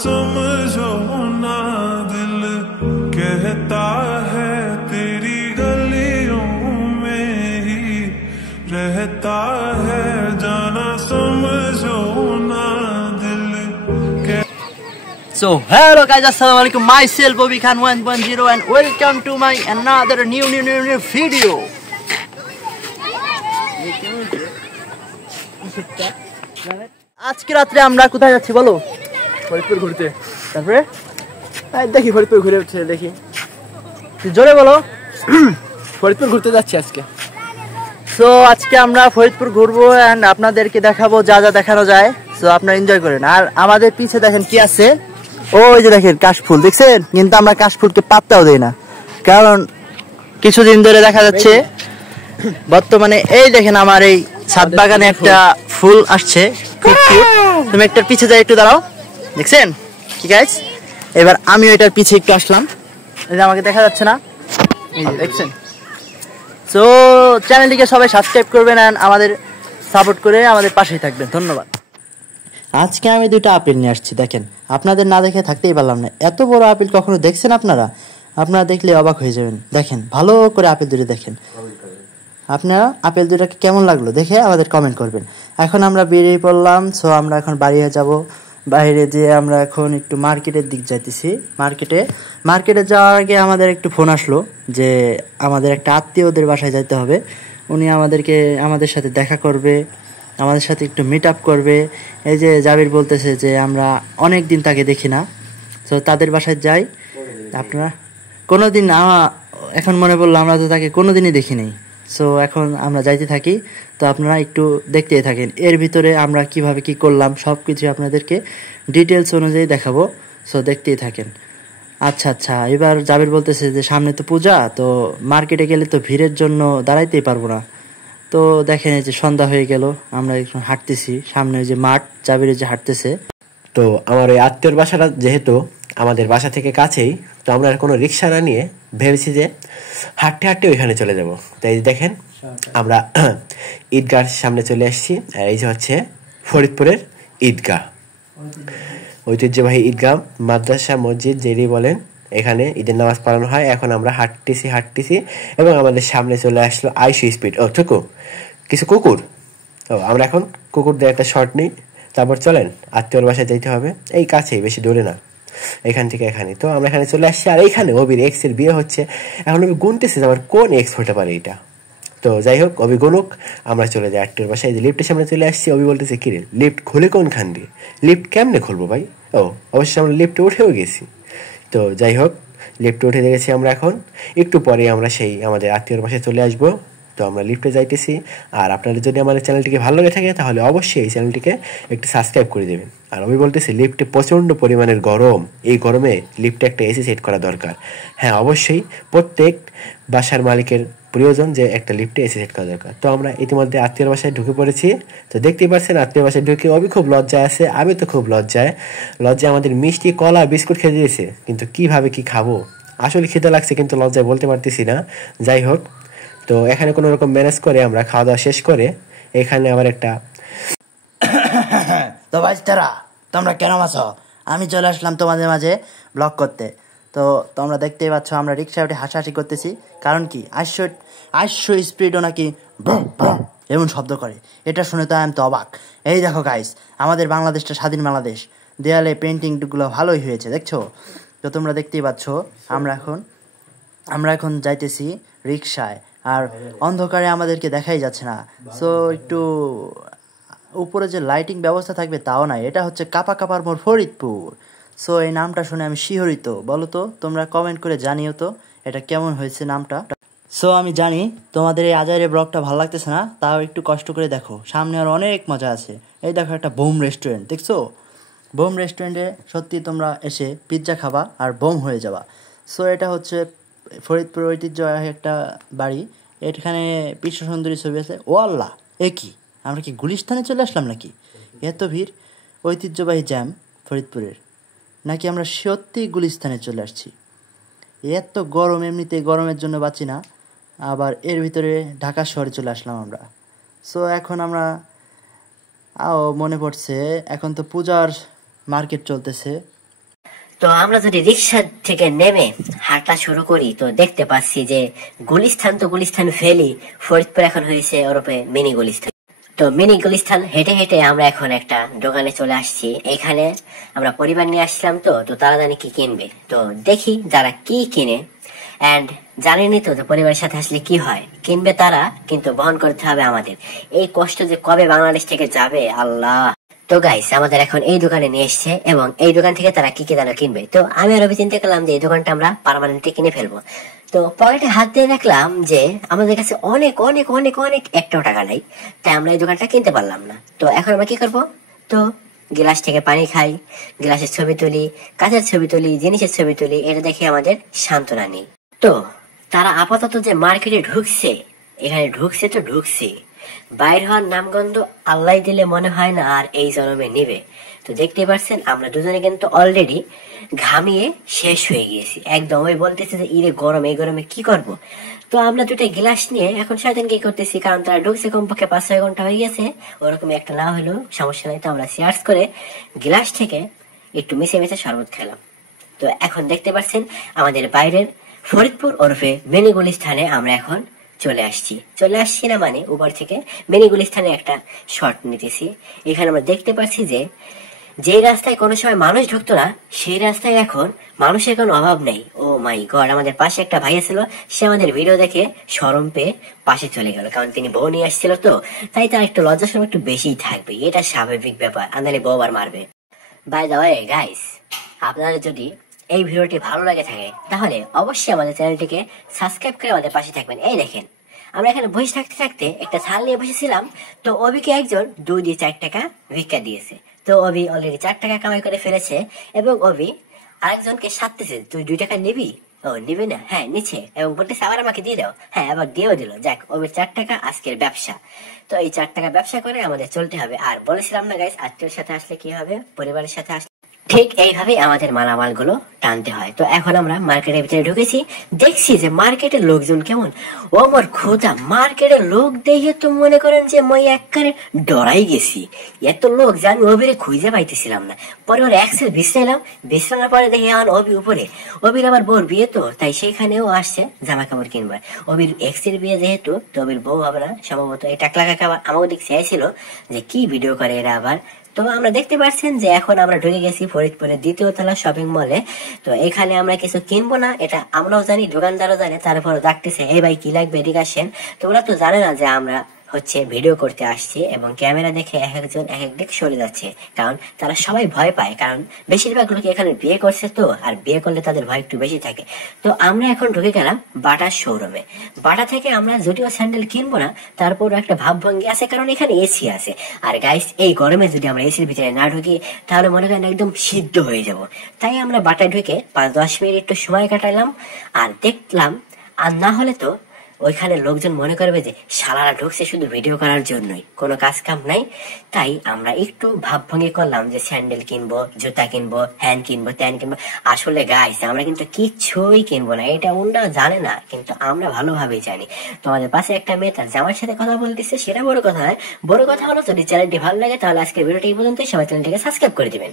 समझो ना दिल कहता है तेरी गलियों में ही रहता है जाना समझो ना दिल। So hello guys, assalamualaikum, myself Bobby Khan 1.0 and welcome to my another new video. আজকে রাত্রে আমরা কোথায় যাচ্ছি বলো? ফরিদপুর ঘুরতে। তারপরে দেখি ফরিদপুর ঘুরে উঠছে, দেখি জোরে বলো। ফরিদপুর ঘুরতে যাচ্ছি আজকে। সো আজকে আমরা ফরিদপুর ঘুরবো এন্ড আপনাদেরকে দেখাবো যা যা দেখানো যায়। সো আপনারা এনজয় করেন। আর আমাদের পিছে দেখেন কি আছে, ওই যে দেখেন কাশফুল দেখছেন, কিন্তু আমরা কাশফুলকে পাত্তাও দেই না, কারণ কিছুদিন ধরে দেখা যাচ্ছে বর্তমানে এই দেখেন আমার এই ছাদ বাগানে একটা ফুল আসছে, খুব কিউট। তুমি একটার পিছে যাই, একটু দাঁড়াও, দেখছেন কি গাইস? এবার আমি ওইটার পিছে একটু আসলাম, এই যে আমাকে দেখা যাচ্ছে না, এই যে দেখছেন। সো চ্যানেলটিকে সবাই সাবস্ক্রাইব করবেন আর আমাদের সাপোর্ট করে আমাদের পাশেই থাকবেন, ধন্যবাদ। আজকে আমি দুইটা আপেল নিয়ে আসছি, দেখেন আপনাদের না দেখে থাকতেই পারলাম না। এত বড় আপেল কখনো দেখছেন আপনারা? আপনারা দেখলে অবাক হয়ে যাবেন। দেখেন ভালো করে আপেল দুটো দেখেন, আপনারা আপেল দুটাকে কেমন লাগলো দেখে আমাদের কমেন্ট করবেন। এখন আমরা বেরিয়ে পড়লাম। সো আমরা এখন বাড়িয়ে যাব। বাইরে যেয়ে আমরা এখন একটু মার্কেটের দিক যাইতেছি। মার্কেটে যাওয়ার আগে আমাদের একটু ফোন আসলো যে আমাদের একটা আত্মীয়দের বাসায় যাইতে হবে। উনি আমাদের সাথে দেখা করবে, আমাদের সাথে একটু মিট আপ করবে। এই যে জাবির বলতেছে যে আমরা অনেক দিন তাকে দেখি না, তো তাদের বাসায় যাই। আপনারা কোনোদিন এখন মনে পড়লো আমরা তো তাকে কোনোদিনই দেখি নেই। সো এখন আমরা যাইতে থাকি, তো আপনারা একটু দেখতেই থাকেন। এর ভিতরে আমরা কিভাবে কি করলাম সব কিছু আপনাদেরকে ডিটেলস অনুযায়ী দেখাবো। সো দেখতেই থাকেন। আচ্ছা, এবার জাবির বলতেছে যে সামনে তো পূজা, তো মার্কেটে গেলে তো ভিড়ের জন্য দাঁড়াইতেই পারবো না। তো দেখেন এই যে সন্ধ্যা হয়ে গেল, আমরা এখন হাঁটতেছি, সামনে যে মাঠ, জাবির যে হাঁটতেছে। তো আমার ওই আত্মীয়র বাসাটা যেহেতু আমাদের বাসা থেকে কাছেই, তো আমরা কোনো রিক্সা না নিয়ে ভেবেছি যে হাঁটতে হাঁটতে ওইখানে চলে যাব। তাই দেখেন আমরা ঈদগাহর সামনে চলে আসছি। আর এই যে হচ্ছে ফরিদপুরের ঈদগাহ, ঐতিহ্যবাহী ঈদগাহ, মাদ্রাসা, মসজিদ যেটি বলেন, এখানে ঈদের নামাজ পড়ানো হয়। এখন আমরা হাঁটতেছি এবং আমাদের সামনে চলে আসলো আইসি স্পিড কিছু কুকুর। আমরা এখন কুকুরদের একটা শর্ট নিই, তারপর চলেন আত্মীয়র বাসায় যেতে হবে, এই কাছেই, বেশি দূরে না, এখান থেকে এখানে। তো আমরা এখানে চলে আসছি, আর এইখানে অবির এক্স এর বিয়ে হচ্ছে। এখন আমি গুনতেছি যে আমার কোন এক্স হতে পারে এটা। তো যাই হোক, অবি গুনুক, আমরা চলে যাই আত্মীয়র বাসায়। যে লিফটের সামনে চলে আসছি, অবি বলতেছে কি রে, লিফট খুলে কোনখান দিয়ে? লিফট কেমনে খুলবো ভাই? অবশ্যই আমরা লিফটে উঠেও গেছি। তো যাই হোক, লিফটে উঠে গেছি আমরা। এখন একটু পরে আমরা সেই আমাদের আত্মীয়র বাসায় চলে আসবো। তো আমরা লিফটে যাইতেছি। আর আপনাদের যদি আমাদের চ্যানেলটিকে ভালো লেগে থাকে তাহলে অবশ্যই এই চ্যানেলটিকে একটু সাবস্ক্রাইব করে দেবেন। আর আমি বলতেছি লিফটে প্রচণ্ড পরিমাণের গরম, এই গরমে লিফটে একটা এসি সেট করা দরকার। হ্যাঁ, অবশ্যই প্রত্যেক বাসার মালিকের প্রয়োজন যে একটা লিফটে এসি সেট করা দরকার। তো আমরা ইতিমধ্যে আত্মীয়র বাসায় ঢুকে পড়েছি। তো দেখতেই পাচ্ছেন আত্মীয়র বাসায় ঢুকে অবি খুব লজ্জায় আছে, আমি তো খুব লজ্জায় আমাদের মিষ্টি, কলা, বিস্কুট খেয়ে দিয়েছে, কিন্তু কিভাবে কি খাবো, আসলে খেতে লাগছে কিন্তু লজ্জায় বলতে পারতেছি না। যাই হোক, তো এখানে কোনো রকম ম্যানেজ করে আমরা খাওয়া দাওয়া শেষ করে এখানে আবার একটা তো ভাইস্তারা, তোমরা কেমন আছো? আমি চলে আসলাম তোমাদের মাঝে ব্লগ করতে। তো তোমরা দেখতেই পাচ্ছ আমরা রিক্সায় উঠে হাসাহাসি করতেছি, কারণ কি আইশো স্পিডও নাকি এমন শব্দ করে, এটা শুনে তো আমি তো অবাক। এই দেখো গাইস, আমাদের বাংলাদেশটা স্বাধীন বাংলাদেশ, দেয়ালে পেন্টিংগুলো ভালোই হয়েছে, দেখছো? তো তোমরা দেখতেই পাচ্ছ আমরা এখন যাইতেছি রিক্সায়, আর অন্ধকারে আমাদেরকে দেখাই যাচ্ছে না। সো একটু উপরে যে লাইটিং ব্যবস্থা থাকবে তাও নাই, এটা হচ্ছে কাপার মোড় ফরিদপুর। সো এই নামটা শুনে আমি শিহরিত। বলো তো তোমরা কমেন্ট করে জানিও তো এটা কেমন হয়েছে নামটা। সো আমি জানি তোমাদের এই আজাইরে ব্লগটা ভালো লাগতেছে না, তাও একটু কষ্ট করে দেখো, সামনে আর অনেক মজা আছে। এই দেখো একটা বোম রেস্টুরেন্ট, দেখছো? বোম রেস্টুরেন্টে সত্যি তোমরা এসে পিৎজা খাবা আর বোম হয়ে যাবা। সো এটা হচ্ছে ফরিদপুর ঐতিহ্যবাহী একটা বাড়ি, এখানে বিশ্ব সুন্দরী ছবি আছে। ও আল্লাহ, এ কি, আমরা কি গুলিস্তানে চলে আসলাম নাকি? এত ভিড়, ঐতিহ্যবাহী জ্যাম ফরিদপুরের, নাকি আমরা সত্যি গুলিস্তানে চলে আসছি? এত গরম, এমনিতে গরমের জন্য বাঁচি না, আবার এর ভিতরে ঢাকা শহরে চলে আসলাম আমরা। সো এখন আমরা মনে পড়ছে এখন তো পূজার মার্কেট চলতেছে, তো আমরা যদি রিক্সা থেকে নেমে হাঁটা শুরু করি তো দেখতে পাচ্ছি যে গুলিস্তান ফেলি ফরিদপুর এখন হয়েছে ওরূপে মিনি গুলিস্তান। তো মিনি গুলিস্তান হেঁটে হেঁটে আমরা এখন একটা দোকানে চলে আসছি। এখানে আমরা পরিবার নিয়ে আসছিলাম, তো তারা জানি কি কিনবে, তো দেখি যারা কি কিনে। এন্ড জানেনি তো পরিবারের সাথে আসলে কি হয়, কিনবে তারা কিন্তু বহন করতে হবে আমাদের। এই কষ্ট যে কবে বাংলাদেশ থেকে যাবে আল্লাহ। তো গাইস আমাদের এখন এই দোকানে নিয়ে এসছে এবং এই দোকান থেকে তারা কি তারা কিনবে। তো আমি আরো চিন্তা করলাম যে এই দোকানটা আমরা পার্মানেন্টলি কিনে ফেলবো। তো পকেটে হাত দিয়ে দেখলাম যে আমাদের কাছে অনেক অনেক অনেক অনেক একটাও টাকা নাই, তাই আমরা এই দোকানটা কিনতে পারলাম না। তো এখন আমরা কি করব, তো গ্লাস থেকে পানি খাই, গ্লাসের ছবি তুলি, কাঁচের ছবি তুলি, জিনিসের ছবি তুলি, এটা দেখে আমাদের সান্ত্বনা নেই। তো তারা আপাতত যে মার্কেটে ঢুকছে, এখানে ঢুকছে তো ঢুকছে, বাইর হওয়ার নামগন্ধ আল্লাহ দিলে মনে হয় না আর এই জন্মে নিবে। তো দেখতে পাচ্ছেন আমরা দুজনে কিন্তু অলরেডি ঘামিয়ে শেষ হয়ে গিয়েছি একদম। ওই বলতেছে যে ইরে গরম, এই গরমে কি করব। তো আমরা দুটো গ্লাস নিয়ে এখন সারাদিন কি করতেছি, কারণ তারা ঢুকছে কমপক্ষে 5-6 ঘন্টা হয়ে গেছে, ওরকম একটা না হলেও সমস্যা নাই। তো আমরা শেয়ার্স করে গ্লাস থেকে একটু মিশে মিশে শরবত খেলাম। তো এখন দেখতে পাচ্ছেন আমাদের বাইরের ফরিদপুর ওরফে মিনি গুলিস্তানে আমরা এখন চলে আসছি না মানে উপর থেকে মিনি গুলিস্তানে একটা শট নিতেছি। এখানে আমরা দেখতে পাচ্ছি যে রাস্তায় কোনো সময় মানুষ ঢুকতো না, সেই রাস্তায় এখন মানুষের কোনো অভাব নেই। ও মাই গড, আমাদের পাশে একটা ভাইয়া ছিল, সে আমাদের ভিডিও দেখে শরম পেয়ে পাশে চলে গেল, কারণ তিনি বউ নিয়ে আসছিল, তো তাই তার একটু লজ্জা শরম একটু বেশিই থাকবে, এটা স্বাভাবিক ব্যাপার, আন্দালে বউ আর মারবে। বাই দ্য ওয়ে গাইস, আপনাদের যদি এই ভিডিওটি ভালো লাগে থাকে তাহলে অবশ্যই আমাদের চ্যানেলটিকে সাবস্ক্রাইব করে আমাদের পাশে থাকবেন। এই দেখেন আমরা এখানে বসে থাকতে থাকতে একটা থাল নিয়ে বসেছিলাম, তো অবিকে একজন 2-4 টাকা ভিক্ষা দিয়েছে। তো অবি অলরেডি 4 টাকা কামাই করে ফেলেছে এবং অবি আরেকজনকে সাথতেছে, তুই 2 টাকা নিবি? ও নিবি না? হ্যাঁ নিচ্ছে, এবং বলতেছে আবার আমাকে দিয়ে দাও। হ্যাঁ আবার দিয়েও দিল। যাক, অবির 4 টাকা আজকের ব্যবসা। তো এই 4 টাকা ব্যবসা করে আমাদের চলতে হবে। আর বলেছিলাম না গাইস, আত্মীয়ের সাথে আসলে কি হবে, পরিবারের সাথে আসলে ঠিক এইভাবে আমাদের মালামাল গুলো টানতে হয়। তো এখন আমরা মার্কেটের ভিতরে ঢুকেছি, দেখছি যে মার্কেটের লোকজন কেমন। ও আমার খোদা, মার্কেটের লোক দেখে তো মনে করেন যে মই একবারে ডরাই গেছি, এত লোক যে আমি অবিরে খুঁজে পাইতেছিলাম না। পরে ওর এক্সেল বিশ্রামের পরে দেখি এখন অবি উপরে, অবির আবার বউর বিয়ে, তো তাই সেখানেও আসছে জামা কাপড় কিনবার। অবির এক্সের বিয়ে যেহেতু, তো অবির বউ হবে না সম্ভবত। এই টাকলা কাকা আবার আমাকে দিক চাইছিল যে কি ভিডিও করে এরা আবার। তো আমরা দেখতে পাচ্ছেন যে এখন আমরা ঢুকে গেছি ফরিদপুরের 2য় তলা শপিং মলে। তো এখানে আমরা কিছু কিনবো না, এটা আমরাও জানি, দোকানদারও জানে, তারপরে ডাকতেছে এই ভাই কি লাগবে এদিকে আসেন। তো ওরা তো জানে না যে আমরা ভিডিও করতে আসছি, এবং ক্যামেরা দেখে এক একজন এক এক দিক সরে যাচ্ছে, কারণ তারা সবাই ভয় পায়, কারণ বেশিরভাগ লোক এখানে বিয়ে করছে, তো আর বিয়ে করলে তাদের ভয় একটু বেশি থাকে। তো আমরা এখন ঢুকে গেলাম বাটার শোরুমে। বাটা থেকে আমরা যদিও স্যান্ডেল কিনবো না, তারপর একটা ভাবভঙ্গি আছে, কারণ এখানে এসি আছে। আর গাইস, এই গরমে যদি আমরা এসির ভিতরে না ঢুকি তাহলে মনে করেন একদম সিদ্ধ হয়ে যাব। তাই আমরা বাটায় ঢুকে 5-10 মিনিট একটু সময় কাটালাম আর দেখলাম, আর না হলে তো ওইখানে লোকজন মনে করবে যে শালারা ঢুকছে শুধু ভিডিও করার জন্যই, কোনো কাজ কাম নাই। তাই আমরা একটু ভাবভঙ্গি করলাম যে স্যান্ডেল কিনবো, জুতা কিনবো, হ্যান কিনবো, ত্যান কিনবো। আসলে গাইস, আমরা কিন্তু কিচ্ছুই কিনবো না, এটা ওনারা জানে না, কিন্তু আমরা ভালোভাবেই জানি। তোমাদের পাশে একটা মেয়ে তার জামার সাথে কথা বলতেছে, সেটা বড় কথা নয়। বড় কথা হলো যদি চ্যানেলটি ভালো লাগে তাহলে আজকের ভিডিওটি এই পর্যন্ত, সবাই চ্যানেলটিকে সাবস্ক্রাইব করে দিবেন।